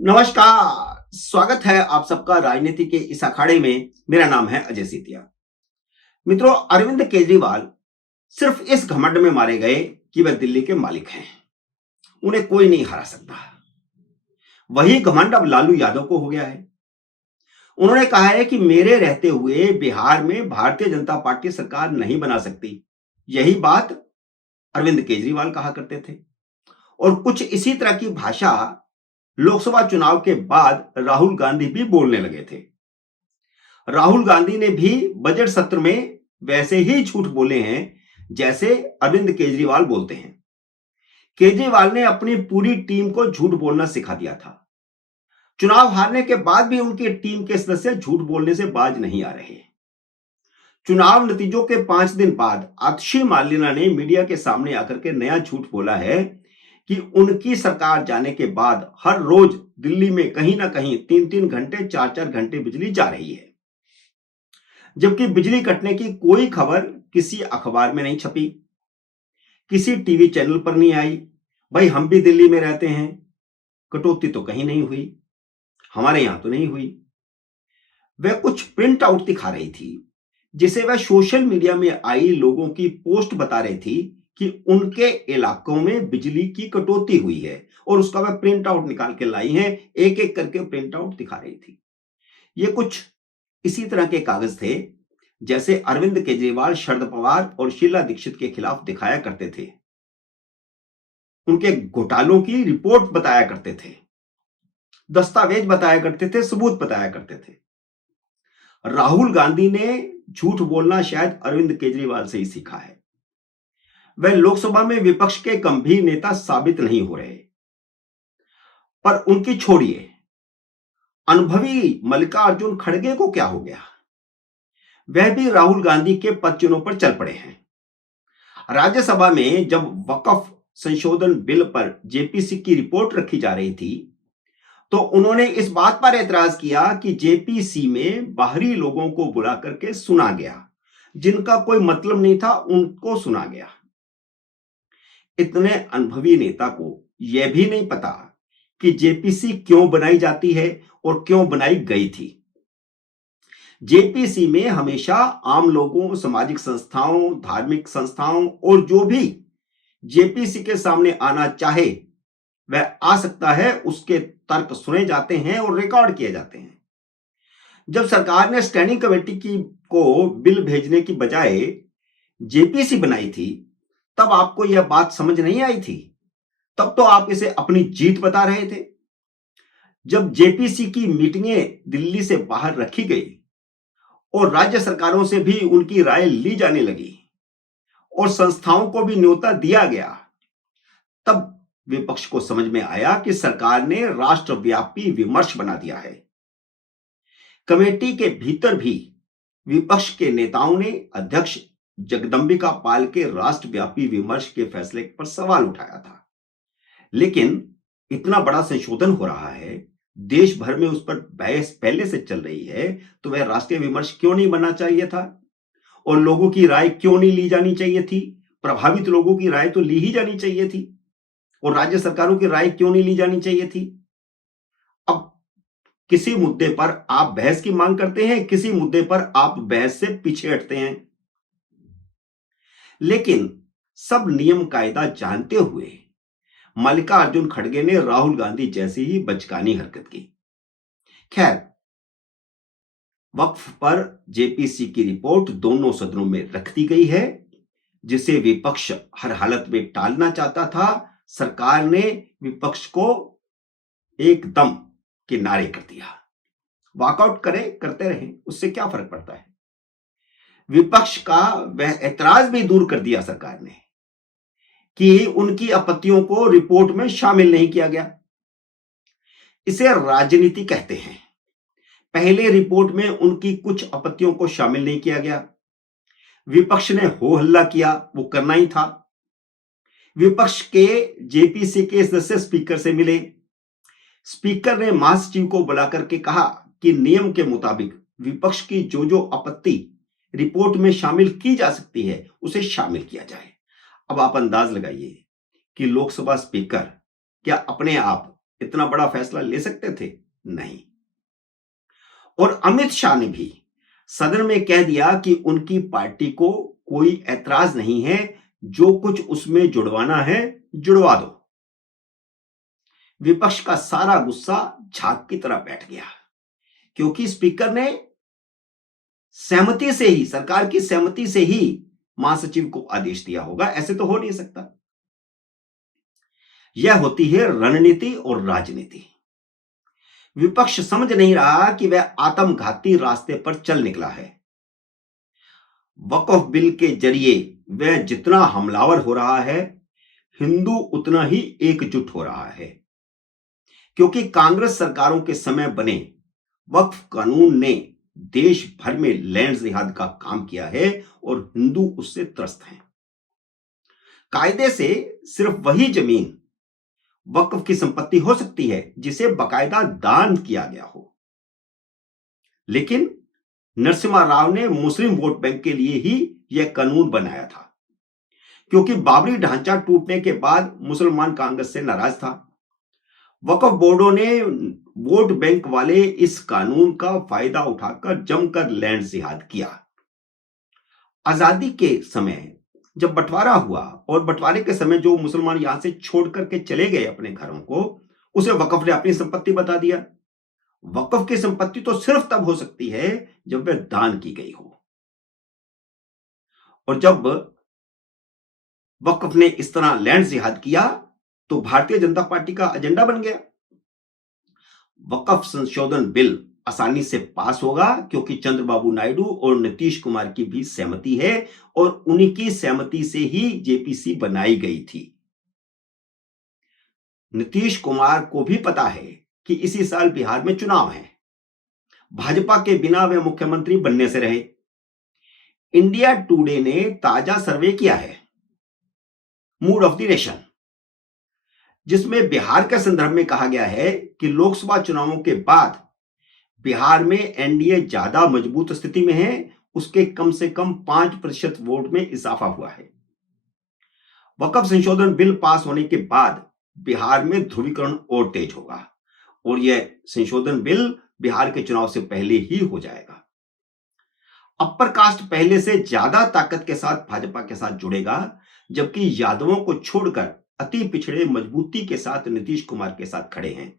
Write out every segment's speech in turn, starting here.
नमस्कार। स्वागत है आप सबका राजनीति के इस अखाड़े में। मेरा नाम है अजय सीतिया। मित्रों, अरविंद केजरीवाल सिर्फ इस घमंड में मारे गए कि वह दिल्ली के मालिक हैं, उन्हें कोई नहीं हरा सकता। वही घमंड अब लालू यादव को हो गया है। उन्होंने कहा है कि मेरे रहते हुए बिहार में भारतीय जनता पार्टी सरकार नहीं बना सकती। यही बात अरविंद केजरीवाल कहा करते थे और कुछ इसी तरह की भाषा लोकसभा चुनाव के बाद राहुल गांधी भी बोलने लगे थे। राहुल गांधी ने भी बजट सत्र में वैसे ही झूठ बोले हैं जैसे अरविंद केजरीवाल बोलते हैं। केजरीवाल ने अपनी पूरी टीम को झूठ बोलना सिखा दिया था। चुनाव हारने के बाद भी उनकी टीम के सदस्य झूठ बोलने से बाज नहीं आ रहे। चुनाव नतीजों के 5 दिन बाद आतिशी मार्लेना ने मीडिया के सामने आकर के नया झूठ बोला है कि उनकी सरकार जाने के बाद हर रोज दिल्ली में कहीं ना कहीं 3-3 घंटे 4-4 घंटे बिजली जा रही है, जबकि बिजली कटने की कोई खबर किसी अखबार में नहीं छपी, किसी टीवी चैनल पर नहीं आई। भाई, हम भी दिल्ली में रहते हैं, कटौती तो कहीं नहीं हुई, हमारे यहां तो नहीं हुई। वह कुछ प्रिंट आउट दिखा रही थी जिसे वह सोशल मीडिया में आई लोगों की पोस्ट बता रही थी कि उनके इलाकों में बिजली की कटौती हुई है और उसका वह प्रिंट आउट निकाल के लाई है। एक एक करके प्रिंट आउट दिखा रही थी। ये कुछ इसी तरह के कागज थे जैसे अरविंद केजरीवाल शरद पवार और शीला दीक्षित के खिलाफ दिखाया करते थे, उनके घोटालों की रिपोर्ट बताया करते थे, दस्तावेज बताया करते थे, सबूत बताया करते थे। राहुल गांधी ने झूठ बोलना शायद अरविंद केजरीवाल से ही सीखा है। वह लोकसभा में विपक्ष के गंभीर नेता साबित नहीं हो रहे, पर उनकी छोड़िए, अनुभवी मल्लिकार्जुन खड़गे को क्या हो गया? वह भी राहुल गांधी के पद चिन्हों पर चल पड़े हैं। राज्यसभा में जब वक्फ संशोधन बिल पर जेपीसी की रिपोर्ट रखी जा रही थी तो उन्होंने इस बात पर एतराज किया कि जेपीसी में बाहरी लोगों को बुला करके सुना गया, जिनका कोई मतलब नहीं था उनको सुना गया। इतने अनुभवी नेता को यह भी नहीं पता कि जेपीसी क्यों बनाई जाती है और क्यों बनाई गई थी। जेपीसी में हमेशा आम लोगों, सामाजिक संस्थाओं, धार्मिक संस्थाओं और जो भी जेपीसी के सामने आना चाहे वह आ सकता है। उसके तर्क सुने जाते हैं और रिकॉर्ड किए जाते हैं। जब सरकार ने स्टैंडिंग कमेटी की को बिल भेजने की बजाय जेपीसी बनाई थी तब आपको यह बात समझ नहीं आई थी। तब तो आप इसे अपनी जीत बता रहे थे। जब जेपीसी की मीटिंगें दिल्ली से बाहर रखी गई और राज्य सरकारों से भी उनकी राय ली जाने लगी और संस्थाओं को भी न्योता दिया गया, तब विपक्ष को समझ में आया कि सरकार ने राष्ट्रव्यापी विमर्श बना दिया है। कमेटी के भीतर भी विपक्ष के नेताओं ने अध्यक्ष जगदंबिका पाल के राष्ट्रव्यापी विमर्श के फैसले पर सवाल उठाया था। लेकिन इतना बड़ा संशोधन हो रहा है, देश भर में उस पर बहस पहले से चल रही है, तो वह राष्ट्रीय विमर्श क्यों नहीं बनना चाहिए था और लोगों की राय क्यों नहीं ली जानी चाहिए थी? प्रभावित लोगों की राय तो ली ही जानी चाहिए थी और राज्य सरकारों की राय क्यों नहीं ली जानी चाहिए थी? अब किसी मुद्दे पर आप बहस की मांग करते हैं, किसी मुद्दे पर आप बहस से पीछे हटते हैं। लेकिन सब नियम कायदा जानते हुए मल्लिकार्जुन खड़गे ने राहुल गांधी जैसी ही बचकानी हरकत की। खैर, वक्फ पर जेपीसी की रिपोर्ट दोनों सदनों में रख दी गई है, जिसे विपक्ष हर हालत में टालना चाहता था। सरकार ने विपक्ष को एकदम किनारे कर दिया। वॉकआउट करते रहे, उससे क्या फर्क पड़ता है? विपक्ष का वह ऐतराज भी दूर कर दिया सरकार ने कि उनकी आपत्तियों को रिपोर्ट में शामिल नहीं किया गया। इसे राजनीति कहते हैं। पहले रिपोर्ट में उनकी कुछ आपत्तियों को शामिल नहीं किया गया। विपक्ष ने हो हल्ला किया, वो करना ही था। विपक्ष के जेपीसी के सदस्य स्पीकर से मिले। स्पीकर ने महासचिव को बुलाकर के कहा कि नियम के मुताबिक विपक्ष की जो जो आपत्ति रिपोर्ट में शामिल की जा सकती है उसे शामिल किया जाए। अब आप अंदाज लगाइए कि लोकसभा स्पीकर क्या अपने आप इतना बड़ा फैसला ले सकते थे? नहीं। और अमित शाह ने भी सदन में कह दिया कि उनकी पार्टी को कोई ऐतराज नहीं है, जो कुछ उसमें जुड़वाना है जुड़वा दो। विपक्ष का सारा गुस्सा झाग की तरह बैठ गया, क्योंकि स्पीकर ने सहमति से ही, सरकार की सहमति से ही महासचिव को आदेश दिया होगा। ऐसे तो हो नहीं सकता। यह होती है रणनीति और राजनीति। विपक्ष समझ नहीं रहा कि वह आत्मघाती रास्ते पर चल निकला है। वक्फ बिल के जरिए वह जितना हमलावर हो रहा है, हिंदू उतना ही एकजुट हो रहा है। क्योंकि कांग्रेस सरकारों के समय बने वक्फ कानून ने देश भर में लैंड जिहाद का काम किया है और हिंदू उससे त्रस्त हैं। कायदे से सिर्फ वही जमीन वक्फ की संपत्ति हो सकती है जिसे बाकायदा दान किया गया हो। लेकिन नरसिम्हा राव ने मुस्लिम वोट बैंक के लिए ही यह कानून बनाया था, क्योंकि बाबरी ढांचा टूटने के बाद मुसलमान कांग्रेस से नाराज था। वक्फ बोर्डों ने वोट बैंक वाले इस कानून का फायदा उठाकर जमकर लैंड जिहाद किया। आजादी के समय जब बंटवारा हुआ और बंटवारे के समय जो मुसलमान यहां से छोड़ करके चले गए अपने घरों को, उसे वक्फ ने अपनी संपत्ति बता दिया। वक्फ की संपत्ति तो सिर्फ तब हो सकती है जब वह दान की गई हो। और जब वक्फ ने इस तरह लैंड जिहाद किया तो भारतीय जनता पार्टी का एजेंडा बन गया। वक्फ संशोधन बिल आसानी से पास होगा, क्योंकि चंद्रबाबू नायडू और नीतीश कुमार की भी सहमति है और उन्हीं की सहमति से ही जेपीसी बनाई गई थी। नीतीश कुमार को भी पता है कि इसी साल बिहार में चुनाव है। भाजपा के बिना वे मुख्यमंत्री बनने से रहे। इंडिया टुडे ने ताजा सर्वे किया है, मूड ऑफ द नेशन, जिसमें बिहार के संदर्भ में कहा गया है कि लोकसभा चुनावों के बाद बिहार में एनडीए ज्यादा मजबूत स्थिति में है। उसके कम से कम 5% वोट में इजाफा हुआ है। वक्फ संशोधन बिल पास होने के बाद बिहार में ध्रुवीकरण और तेज होगा और यह संशोधन बिल बिहार के चुनाव से पहले ही हो जाएगा। अपर कास्ट पहले से ज्यादा ताकत के साथ भाजपा के साथ जुड़ेगा, जबकि यादवों को छोड़कर अति पिछड़े मजबूती के साथ नीतीश कुमार के साथ खड़े हैं।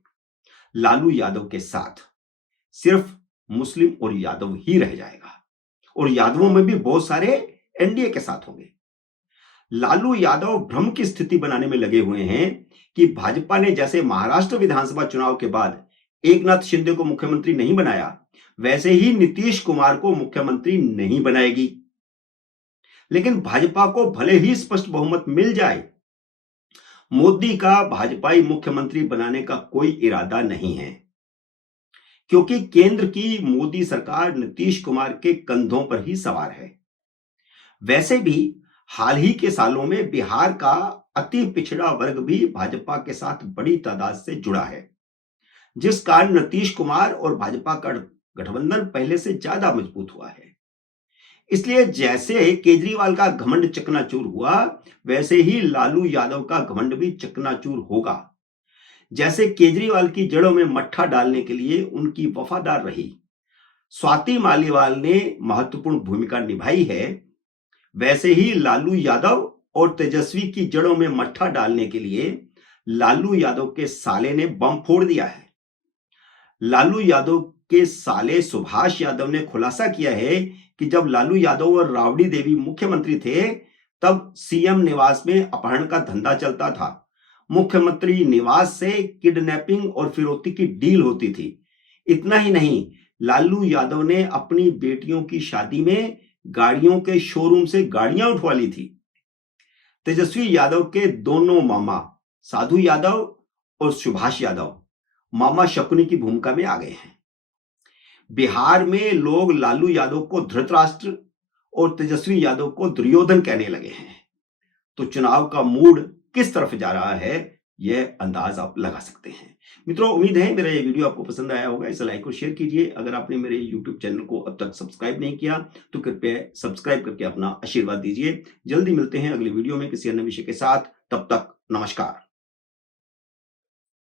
लालू यादव के साथ सिर्फ मुस्लिम और यादव ही रह जाएगा और यादवों में भी बहुत सारे एनडीए के साथ होंगे। लालू यादव भ्रम की स्थिति बनाने में लगे हुए हैं कि भाजपा ने जैसे महाराष्ट्र विधानसभा चुनाव के बाद एकनाथ शिंदे को मुख्यमंत्री नहीं बनाया, वैसे ही नीतीश कुमार को मुख्यमंत्री नहीं बनाएगी। लेकिन भाजपा को भले ही स्पष्ट बहुमत मिल जाए, मोदी का भाजपाई मुख्यमंत्री बनाने का कोई इरादा नहीं है, क्योंकि केंद्र की मोदी सरकार नीतीश कुमार के कंधों पर ही सवार है। वैसे भी हाल ही के सालों में बिहार का अति पिछड़ा वर्ग भी भाजपा के साथ बड़ी तादाद से जुड़ा है, जिस कारण नीतीश कुमार और भाजपा का गठबंधन पहले से ज्यादा मजबूत हुआ है। इसलिए जैसे केजरीवाल का घमंड चकनाचूर हुआ, वैसे ही लालू यादव का घमंड भी चकनाचूर होगा। जैसे केजरीवाल की जड़ों में मट्ठा डालने के लिए उनकी वफादार रही स्वाति मालीवाल ने महत्वपूर्ण भूमिका निभाई है, वैसे ही लालू यादव और तेजस्वी की जड़ों में मट्ठा डालने के लिए लालू यादव के साले ने बम फोड़ दिया है। लालू यादव के साले सुभाष यादव ने खुलासा किया है कि जब लालू यादव और राबड़ी देवी मुख्यमंत्री थे, तब सीएम निवास में अपहरण का धंधा चलता था। मुख्यमंत्री निवास से किडनैपिंग और फिरौती की डील होती थी। इतना ही नहीं, लालू यादव ने अपनी बेटियों की शादी में गाड़ियों के शोरूम से गाड़ियां उठवा ली थी। तेजस्वी यादव के दोनों मामा साधु यादव और सुभाष यादव मामा शकुनी की भूमिका में आ गए हैं। बिहार में लोग लालू यादव को धृतराष्ट्र और तेजस्वी यादव को दुर्योधन कहने लगे हैं। तो चुनाव का मूड किस तरफ जा रहा है, यह अंदाज आप लगा सकते हैं। मित्रों, उम्मीद है मेरा ये वीडियो आपको पसंद आया होगा। इसे लाइक और शेयर कीजिए। अगर आपने मेरे यूट्यूब चैनल को अब तक सब्सक्राइब नहीं किया तो कृपया सब्सक्राइब करके अपना आशीर्वाद दीजिए। जल्दी मिलते हैं अगली वीडियो में किसी अन्य विषय के साथ। तब तक नमस्कार।